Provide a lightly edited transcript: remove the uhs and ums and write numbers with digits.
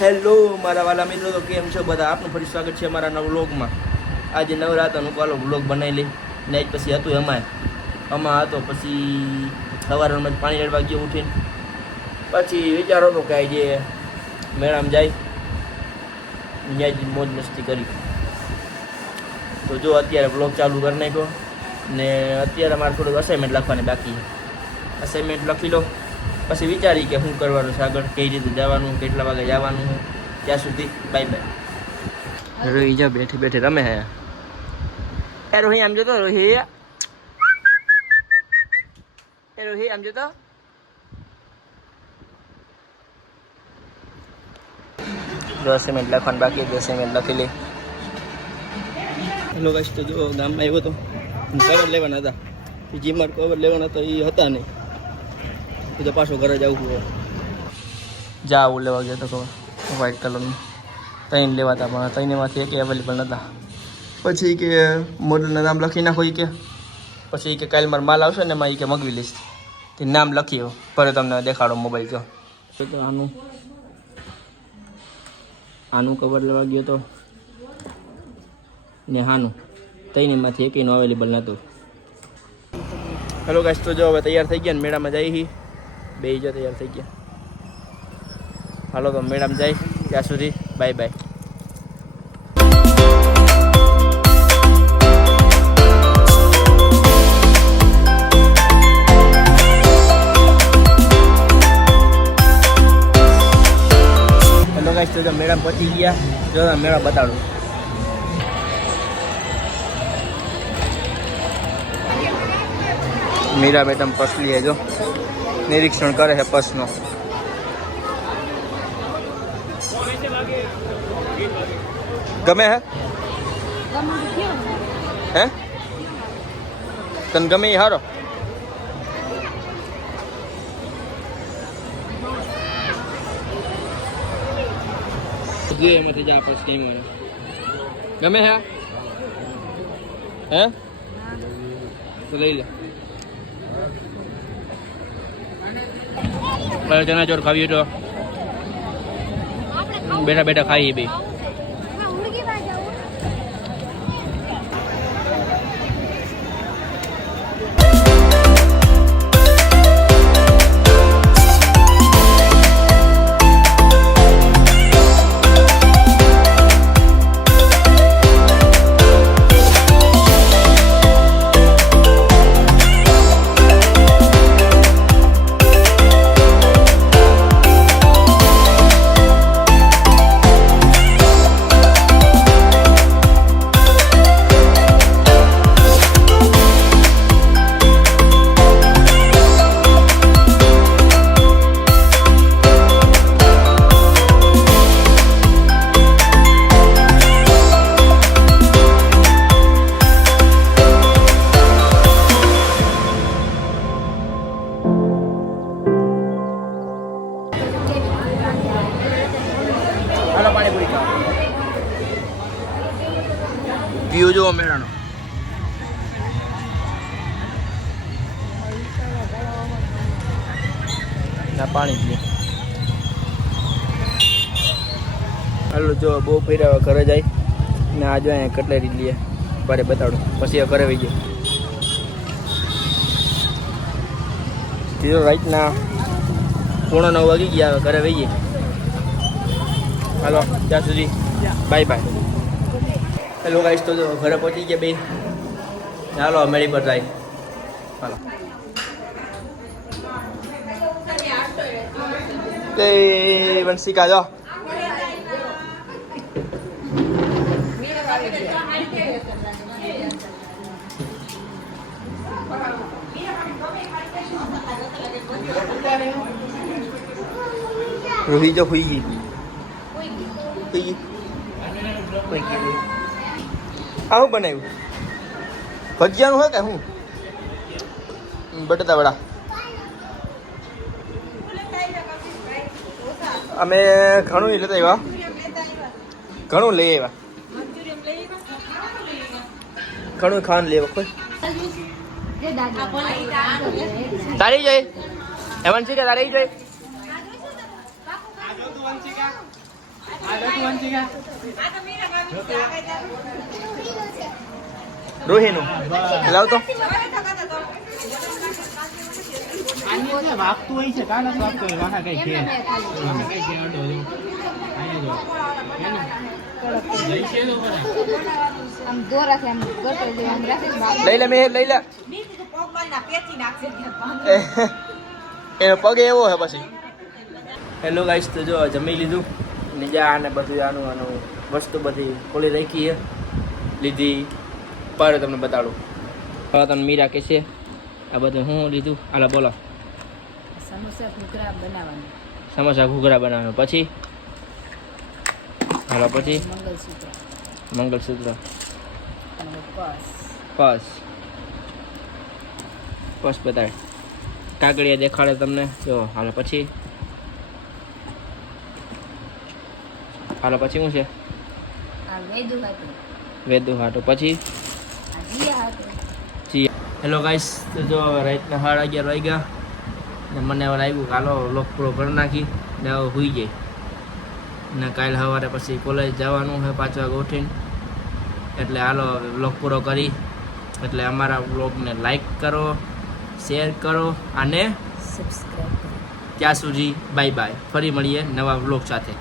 Hello મારા વાલા મિત્રો, તો કેમ છો બધા? આપનું ફરી સ્વાગત છે અમારા નવા વ્લોગમાં. આજે નવરાત્રનો કાલો વ્લોગ બનાવી લઈ. નાઈટ પછી હતું આમાં હતો. પછી સવારમાં પાણી રેડવા ગયો ઉઠીને. પછી વિચારો હતો કે આજે મેળામાં જાય, ત્યાં મોજ મસ્તી કરી. તો જો અત્યારે વ્લોગ ચાલુ કરી નાખ્યો ને અત્યારે મારે થોડુંક અસાઇનમેન્ટ લખવાની બાકી છે. અસાઇનમેન્ટ લખી લો, પછી વિચારી કે શું કરવાનું છે આગળ, કઈ રીતે જવાનું, કેટલા વાગે જવાનું, ત્યાં સુધી. Bye bye. રોહી જા બેઠી બેઠી રમે હે. એ રોહી આમ જોતો, રોહી એ રોહી આમ જોતો. જો અસાઇનમેન્ટ લખવાનું બાકી, અસાઇનમેન્ટ લખી લે. હેલો ગાઈસ, તો જો ગામમાં આવ્યો તો કવર લેવાના હતા. જીમાર કવર લેવાના હતા, એ હતા નહીં. તો પાછો ઘરે જવું પડે. જાવું લેવા ગયો તો કવર વ્હાઈટ કલરનું. ત્રણ લેવા હતા, પણ ત્રણેમાંથી એક અવેલેબલ નહોતા. પછી કે મોડલના નામ લખી નાખો કે. પછી કે કાલે મારો માલ આવશે ને એમાં કે મગવી લઈશ. તે નામ લખી ફરે તમને દેખાડો મોબાઈલ. તો આનું કવર લેવા ગયો તો ને હાનું ત્રણેમાંથી એકેયનું અવેલેબલ નહોતું. હેલો ગાઈસ, તો જો હવે તૈયાર થઈ ગયા ને મેળામાં જઈ. બે જો તૈયાર થઈ ગયા. હાલો તો મેડમ જાય, ત્યાં સુધી બાય બાય. હેલો ગાઈસ, તો મેડમ પહોંચી ગયા. જો મેળા બતાડું. મીરા મેડમ પસલી હે, જો નિરીક્ષણ કરે છે પસનો. ગમે હે હે તને ગમે એ હારો. એમાંથી જા પસ કઈ મારે ગમે હે હે તો લઈ લે. ચણા ચોર ખાવી તો બેઠા બેઠા ખાઈ બે. વ્યૂ જોવો મેળાનો. ના પાણી પીએ. હાલો જો બહુ ફર્યા ઘરે જાય ને આ જો અહીંયા કટલેરી લઈએ બારે બતાડું. પછી ઘરે વહી ગયો. રાઈટના 9:30 વાગી ગયા. હવે ઘરે વહીએ. હાલો ત્યાં સુધી બાય બાય. હેલો ગાઈસ, તો ઘરે પહોંચી ગયા બે. ચાલો મેળી પર જાય. હાલો એ વંશિકા જો રોહી જો હુઈ ગઈ. આ શું બનાવ્યું? ભજીયાનું હોય કે શું? બટેટા વડા. અમે ઘણું લેતા આવ્યા. ઘણું લઈ આવ્યા. ઘણું ખાવાનું લઈ આવ્યા. તારી જઈ એવન છે કે તારી જઈ રોહીનું લાવ તો વાગતું હોય છે કાં નથી વાગતું હોય વાહા કઈ છે કઈ છે અડો જો આમ દોરાથી આમ ગટો જેવું આમ રાખે છે બાપ. લઈ લે મેં લઈ લે એનો પગ એવો હે પછી. હેલો ગાઈસ, તો જો જમી લીધું ને જા અને બધું આનું વસ્તુ બધી ખોલી રાખી છે લીધી પર તમને બતાડું. હવે તમને મીરા કે છે આ બધું હું લીધું હાલો બોલો. સમોસા ઘૂઘરા બનાવવાનું, સમોસા ઘૂઘરા બનાવવાનું પછી હાલો પછી મંગલસૂત્ર મંગલસૂત્ર અને પર્સ. પર્સ બતાવે કાગળિયા દેખાડે તમને જો. હાલો પછી શું છે આ વેદુ હતું, વેદુ હાટો પછી આ જીયા હતું. જી. હેલો ગાઈસ, તો જો રાતના 11:30 વાગ્યા ને મને હવે લાગ્યું કે હાલો લોક પૂરો કરી નાખી ને હવે સુઈ જાય ને કાલે સવારે પછી કોલેજ જવાનું છે 5 વાગે ઉઠીને. એટલે હાલો વ્લોગ પૂરો કરી. એટલે અમારા વ્લોગને લાઈક કરો, શેર કરો અને સબસ્ક્રાઇબ કરો. ત્યાં સુધી બાય બાય. ફરી મળીએ નવા વ્લોગ સાથે.